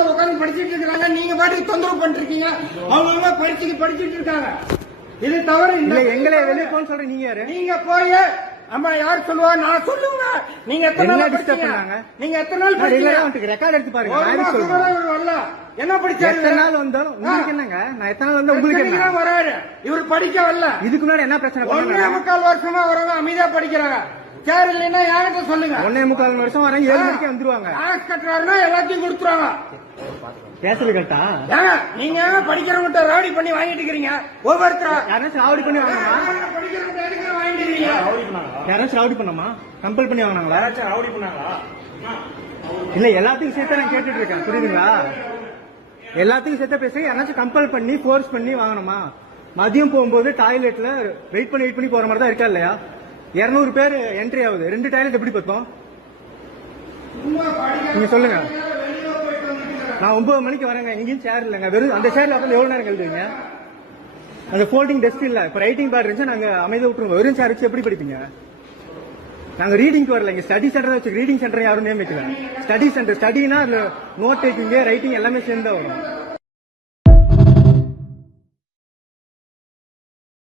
கிளாஸ்ல உட்காந்து படிச்சுட்டு இருக்காங்க, நீங்க பாட்டுக்கு தொந்தரவு பண்ணிருக்கீங்க. அவங்க படிச்சுட்டு இருக்காங்க. இது தவறு இல்லை. எங்களை வெளியே போன்னு சொல்றேன். நீங்க யாரு? நீங்க போய் அம்மா யார் சொல்லுவா? நான் சொல்லுவேன். நீங்க எத்தனை நாள் படிச்சீங்க? நீங்க எத்தனை நாள் படிச்சீங்க? ரெக்கார்ட் எடுத்து பாருங்க. வரல. என்ன படிச்சாரு? எத்தனை நாள் வந்தாலும் உங்களுக்கு என்னங்க? நான் எத்தனை நாள் வந்தா உங்களுக்கு என்ன வராரு? இவர் படிக்க வரல. இதுக்கு முன்னாடி என்ன பிரச்சனை? 1.25 வருஷமா வரவங்க அமைதியா படிக்கிறாங்க. சேர் இல்லைன்னா யார்கிட்ட சொல்லுங்க. 1.25 வருஷம் வராங்க, 7 மணிக்கு வந்துருவாங்க. காசு கட்டுறாருன்னா எல்லாத்தையும் கொடுத்துருவாங்க. கேசல் கட்டா நீங்க படிக்கிறவங்க ராவடி பண்ணி வாங்கிட்டு இருக்கீங்க. ஒவ்வொருத்தரா யாராச்சும் ராவடி பண்ணி வாங்கணுமா? படிக்கிறவங்க வாங்கிட்டு இருக்கீங்க. யாராச்சும் ராவடி பண்ணமா? கம்பல் பண்ணி வாங்கினாங்களா? யாராச்சும் ராவடி பண்ணாங்களா? இல்ல, எல்லாத்தையும் சேர்த்து நான் கேட்டுட்டு இருக்கேன். புரியுதுங்களா? எல்லாத்தையும் சேர்த்து பேசுறேன். யாராச்சும் கம்பல் பண்ணி போர்ஸ் பண்ணி வாங்கணுமா? மதியம் போகும்போது டாய்லெட்ல வெயிட் பண்ணி போற மாதிரி தான் இருக்கா இல்லையா? 200 பேர் என்ட்ரி ஆகுது. 2 டாய்லெட் எப்படி பார்த்தோம்? நீங்க சொல்லுங்க. நான் 9 மணிக்கு வரேங்க, எங்கேயும் சேர் இல்லைங்க. வெறும் அந்த சேர்ல உட்காந்து எவ்வளவு நேரம் எழுதுவீங்க? அந்த ஃபோல்டிங் டெஸ்க் இல்ல. இப்ப ரைட்டிங் பேட் இருந்துச்சு, நாங்க அமைதியா விட்டுருவோம். வெறும் சேர் வச்சு எப்படி படிப்பீங்க? நாங்க ரீடிங்க்கு வரல. இங்க ஸ்டடி சென்டர் வச்சு ரீடிங் சென்டர் யாரும் நியமிக்கல. ஸ்டடி சென்டர், ஸ்டடினா அதுல நோட் டேக்கிங் ரைட்டிங் எல்லாமே சேர்ந்து வரும்.